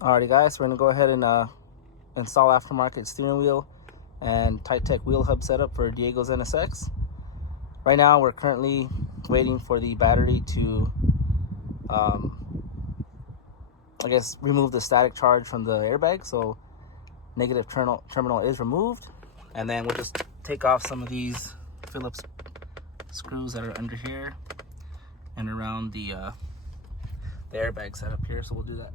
Alrighty guys, we're going to go ahead and install aftermarket steering wheel and tight-tech wheel hub setup for Diego's NSX. Right now we're currently waiting for the battery to remove the static charge from the airbag, so negative terminal is removed, and then we'll just take off some of these Phillips screws that are under here and around the airbag setup here, so we'll do that.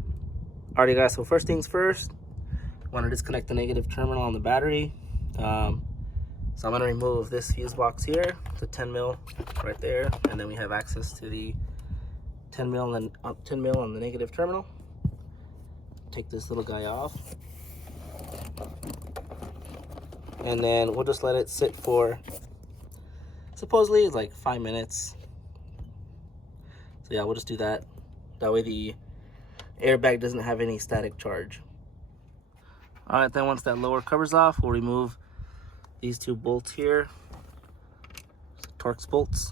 Alrighty guys, so first things first, I want to disconnect the negative terminal on the battery. So I'm going to remove this fuse box here, the 10 mil right there, and then we have access to the 10 mil and 10 mil on the negative terminal. Take this little guy off, and then we'll just let it sit for supposedly it's like 5 minutes. So yeah, we'll just do that. That way the airbag doesn't have any static charge. All right, then once that lower cover's off, we'll remove these two bolts here, Torx bolts.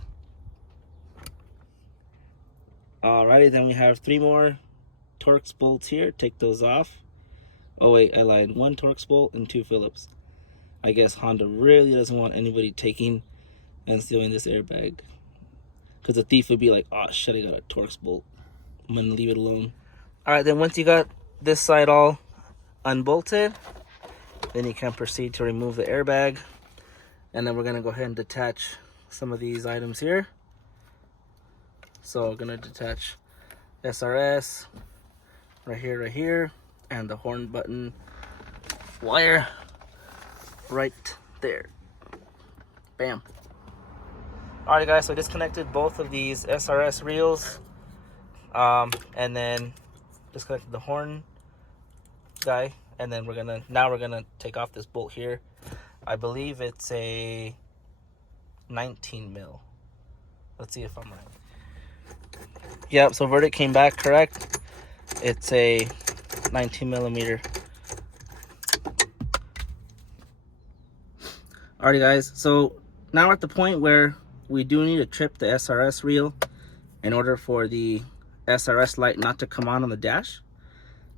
Alrighty, then we have 3 more Torx bolts here. Take those off. Oh wait, I lied. 1 Torx bolt and 2 Phillips. I guess Honda really doesn't want anybody taking and stealing this airbag, because the thief would be like, oh shit, I got a Torx bolt, I'm gonna leave it alone. Alright, then once you got this side all unbolted, then you can proceed to remove the airbag, and then we're gonna go ahead and detach some of these items here. So we're gonna detach SRS right here, and the horn button wire right there. Bam. Alright guys, so I disconnected both of these SRS reels, and then disconnected the horn guy, and then we're gonna take off this bolt here. I believe it's a 19 mil. Let's see if I'm right. Yep, so verdict came back correct. It's a 19 millimeter. Alrighty guys, so now we're at the point where we do need to trip the SRS reel in order for the SRS light not to come on the dash.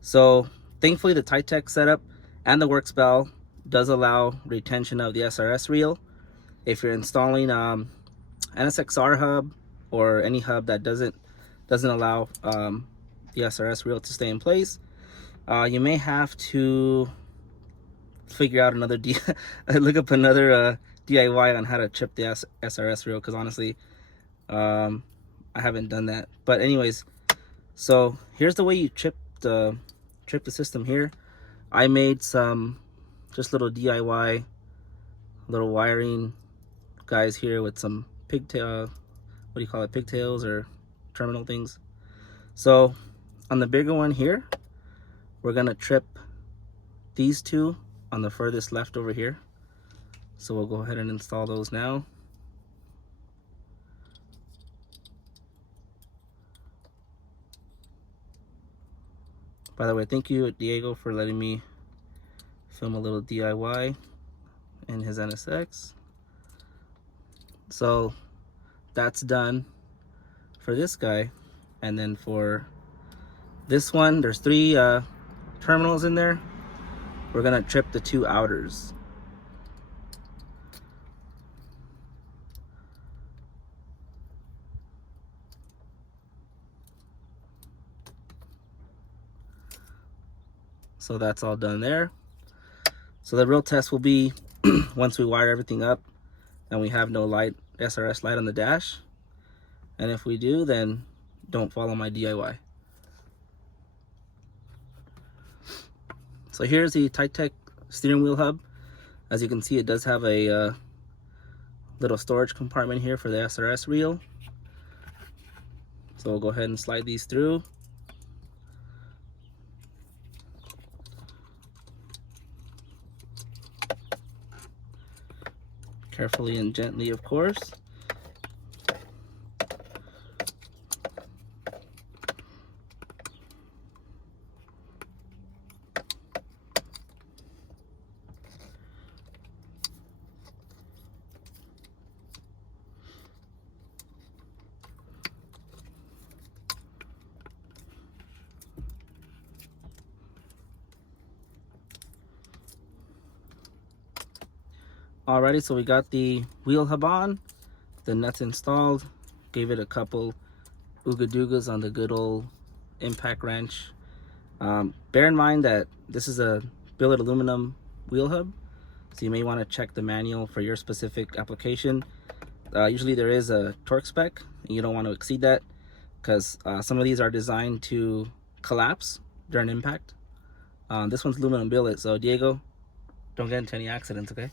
So thankfully the tight-tech setup and the works bell does allow retention of the SRS reel. If you're installing NSXR hub or any hub that doesn't allow the SRS reel to stay in place, you may have to figure out another look up another DIY on how to trip the SRS reel, because honestly I haven't done that. But anyways, so here's the way you trip the system here. I made some just little DIY little wiring guys here with some pigtail, what do you call it, pigtails or terminal things. So on the bigger one here, we're gonna trip these two on the furthest left over here. So we'll go ahead and install those now. By the way, thank you Diego for letting me film a little DIY in his NSX. So that's done for this guy. And then for this one, there's 3 terminals in there. We're gonna trip the 2 outers. So that's all done there. So the real test will be once we wire everything up and we have no light, SRS light on the dash. And if we do, then don't follow my DIY. So here's the tight-tech steering wheel hub. As you can see, it does have a little storage compartment here for the SRS reel. So we'll go ahead and slide these through. Carefully and gently, of course. Alrighty, so we got the wheel hub on, the nuts installed, gave it a couple ooga doogas on the good old impact wrench. Bear in mind that this is a billet aluminum wheel hub, so you may want to check the manual for your specific application. Usually there is a torque spec, and you don't want to exceed that, because some of these are designed to collapse during impact. This one's aluminum billet, so Diego, don't get into any accidents, okay?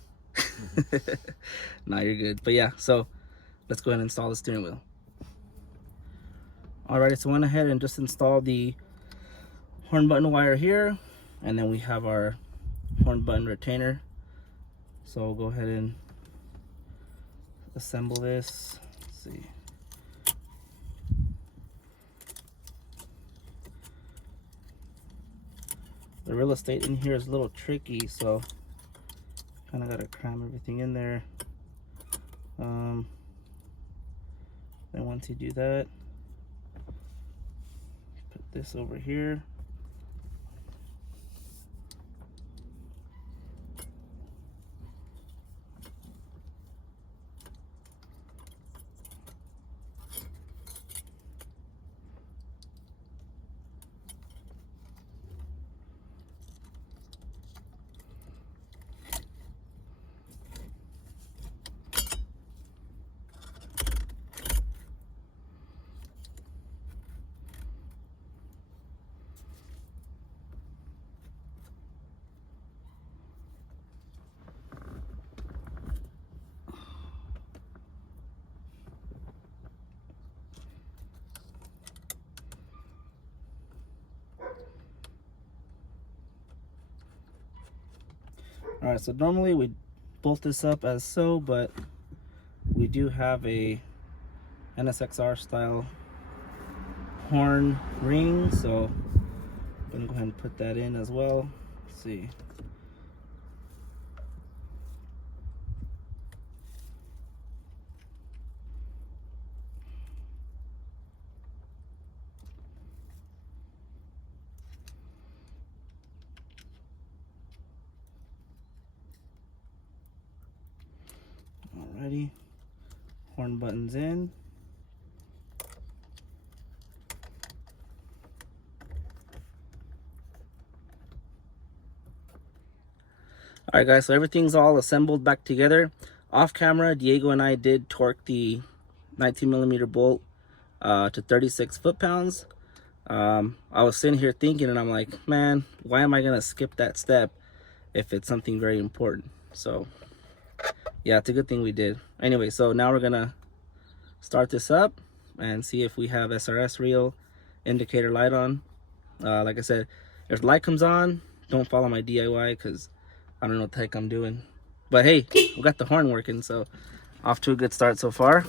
Nah, you're good. But yeah, so let's go ahead and install the steering wheel. Alright, so I went ahead and just installed the horn button wire here, and then we have our horn button retainer. So we'll go ahead and assemble this. Let's see. The real estate in here is a little tricky, so kind of got to cram everything in there. Then once you do that, put this over here. Alright, so normally we bolt this up as so, but we do have a NSXR style horn ring, so I'm going to go ahead and put that in as well. Let's see. Alrighty, horn buttons in. Alright guys, so everything's all assembled back together. Off camera, Diego and I did torque the 19mm bolt to 36 foot-pounds. I was sitting here thinking, and I'm like, man, why am I gonna skip that step if it's something very important? So yeah, it's a good thing we did. Anyway, so now we're gonna start this up and see if we have SRS reel indicator light on. Like I said, if the light comes on, don't follow my DIY, because I don't know what the heck I'm doing. But hey, we got the horn working, so off to a good start so far.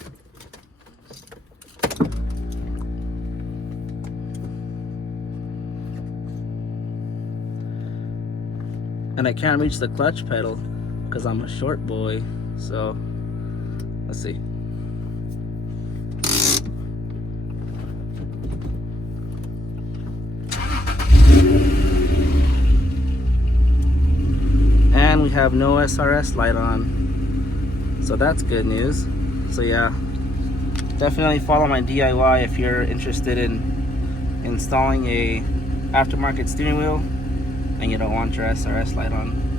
And I can't reach the clutch pedal because I'm a short boy. So let's see. And we have no SRS light on, so that's good news. So yeah, definitely follow my DIY if you're interested in installing a aftermarket steering wheel and you don't want your SRS light on.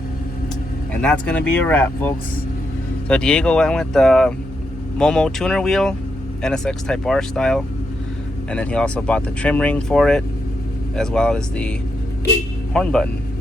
And that's gonna be a wrap, folks. So Diego went with the Momo tuner wheel, NSX Type R style, and then he also bought the trim ring for it, as well as the horn button.